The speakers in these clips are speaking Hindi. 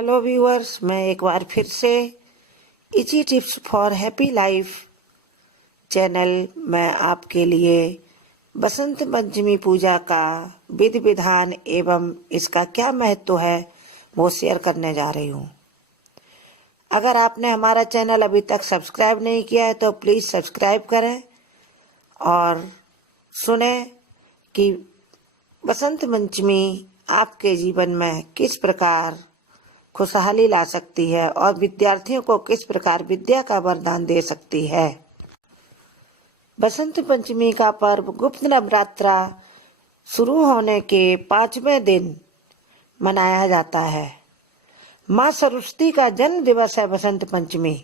हेलो व्यूअर्स, मैं एक बार फिर से easy tips for happy life channel में आपके लिए बसंत पंचमी पूजा का विधि विधान एवं इसका क्या महत्व है वो शेयर करने जा रही हूँ। अगर आपने हमारा चैनल अभी तक सब्सक्राइब नहीं किया है तो प्लीज़ सब्सक्राइब करें और सुने कि बसंत पंचमी आपके जीवन में किस प्रकार खुशहाली ला सकती है और विद्यार्थियों को किस प्रकार विद्या का वरदान दे सकती है। बसंत पंचमी का पर्व गुप्त नवरात्रा शुरू होने के 5वें दिन मनाया जाता है। माँ सरस्वती का जन्म दिवस है बसंत पंचमी,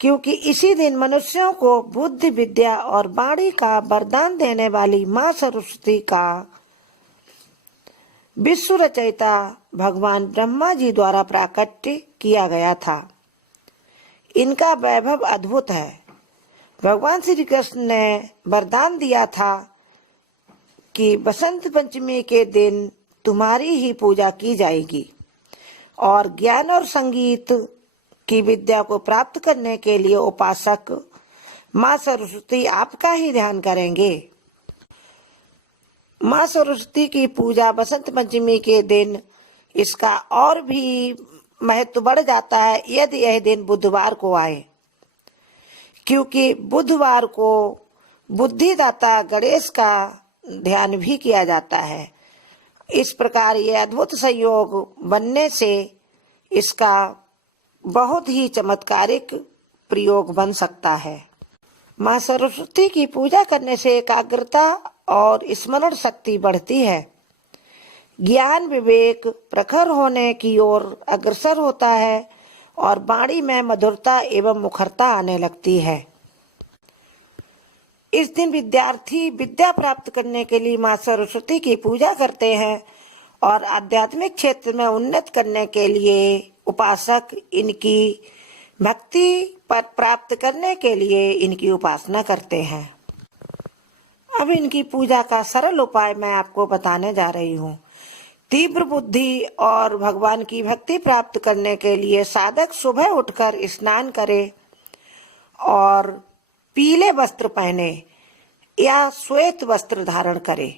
क्योंकि इसी दिन मनुष्यों को बुद्धि, विद्या और वाणी का वरदान देने वाली माँ सरस्वती का विश्व रचयिता भगवान ब्रह्मा जी द्वारा प्राकट्य किया गया था। इनका वैभव अद्भुत है। भगवान श्री कृष्ण ने वरदान दिया था कि बसंत पंचमी के दिन तुम्हारी ही पूजा की जाएगी और ज्ञान और संगीत की विद्या को प्राप्त करने के लिए उपासक माँ सरस्वती आपका ही ध्यान करेंगे। माँ सरस्वती की पूजा बसंत पंचमी के दिन इसका और भी महत्व बढ़ जाता है यदि यह दिन बुधवार को आए, क्योंकि बुधवार को बुद्धिदाता गणेश का ध्यान भी किया जाता है। इस प्रकार ये अद्भुत संयोग बनने से इसका बहुत ही चमत्कारिक प्रयोग बन सकता है। माँ सरस्वती की पूजा करने से एकाग्रता और स्मरण शक्ति बढ़ती है। ज्ञान विवेक प्रखर होने की ओर अग्रसर होता है और वाणी में मधुरता एवं मुखरता आने लगती है। इस दिन विद्यार्थी विद्या प्राप्त करने के लिए माँ सरस्वती की पूजा करते हैं और आध्यात्मिक क्षेत्र में उन्नत करने के लिए उपासक इनकी भक्ति पर प्राप्त करने के लिए इनकी उपासना करते हैं। अब इनकी पूजा का सरल उपाय मैं आपको बताने जा रही हूँ। तीव्र बुद्धि और भगवान की भक्ति प्राप्त करने के लिए साधक सुबह उठकर स्नान करे और पीले वस्त्र पहने या श्वेत वस्त्र धारण करे।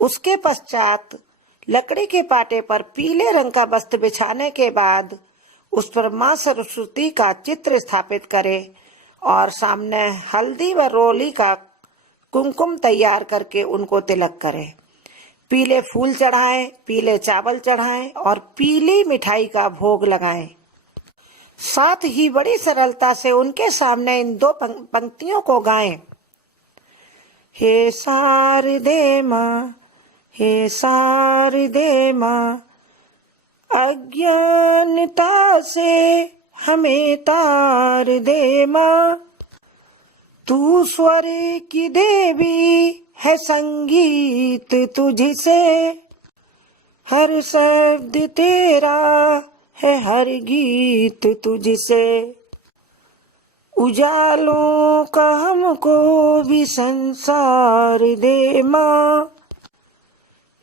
उसके पश्चात लकड़ी के पाटे पर पीले रंग का वस्त्र बिछाने के बाद उस पर माँ सरस्वती का चित्र स्थापित करे और सामने हल्दी व रोली का कुमकुम तैयार करके उनको तिलक करें। पीले फूल चढ़ाएं, पीले चावल चढ़ाएं और पीली मिठाई का भोग लगाएं। साथ ही बड़ी सरलता से उनके सामने इन दो पंक्तियों को गाएं। हे शारदे माँ, हे शारदे माँ, अज्ञानता से हमें तार दे माँ। तू स्वर की देवी है, संगीत तुझसे, हर शब्द तेरा है, हर गीत तुझसे। उजालों का हमको भी संसार दे माँ,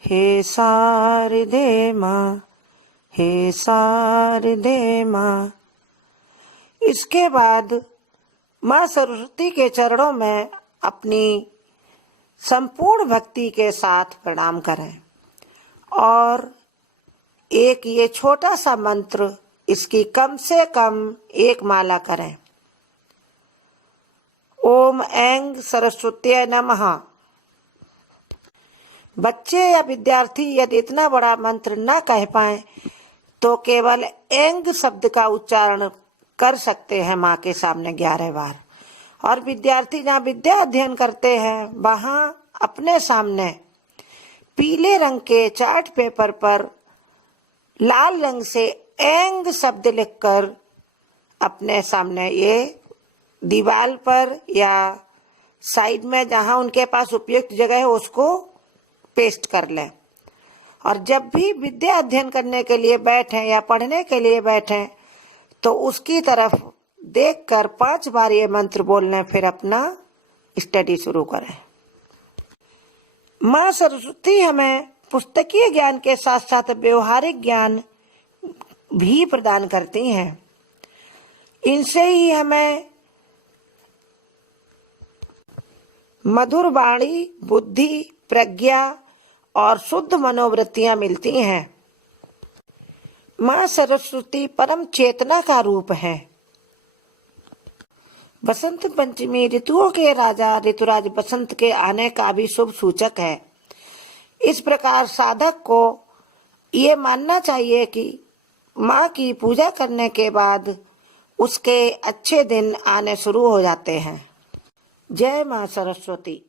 हे शारदे माँ, हे शारदे माँ। इसके बाद माँ सरस्वती के चरणों में अपनी संपूर्ण भक्ति के साथ प्रणाम करें और एक ये छोटा सा मंत्र, इसकी कम से कम एक माला करें। ओम ऐं सरस्वत्यै नमः। बच्चे या विद्यार्थी यदि इतना बड़ा मंत्र न कह पाए तो केवल ऐं शब्द का उच्चारण कर सकते हैं माँ के सामने 11 बार। और विद्यार्थी जहाँ विद्या अध्ययन करते हैं वहाँ अपने सामने पीले रंग के चार्ट पेपर पर लाल रंग से ऐं शब्द लिखकर अपने सामने ये दीवार पर या साइड में जहाँ उनके पास उपयुक्त जगह है उसको पेस्ट कर लें। और जब भी विद्या अध्ययन करने के लिए बैठें या पढ़ने के लिए बैठें तो उसकी तरफ देखकर 5 बार ये मंत्र बोलने, फिर अपना स्टडी शुरू करें। माँ सरस्वती हमें पुस्तकीय ज्ञान के साथ साथ व्यवहारिक ज्ञान भी प्रदान करती हैं। इनसे ही हमें मधुर वाणी, बुद्धि, प्रज्ञा और शुद्ध मनोवृत्तियां मिलती हैं। माँ सरस्वती परम चेतना का रूप है। बसंत पंचमी ऋतुओं के राजा ऋतुराज बसंत के आने का भी शुभ सूचक है। इस प्रकार साधक को ये मानना चाहिए कि माँ की पूजा करने के बाद उसके अच्छे दिन आने शुरू हो जाते हैं। जय माँ सरस्वती।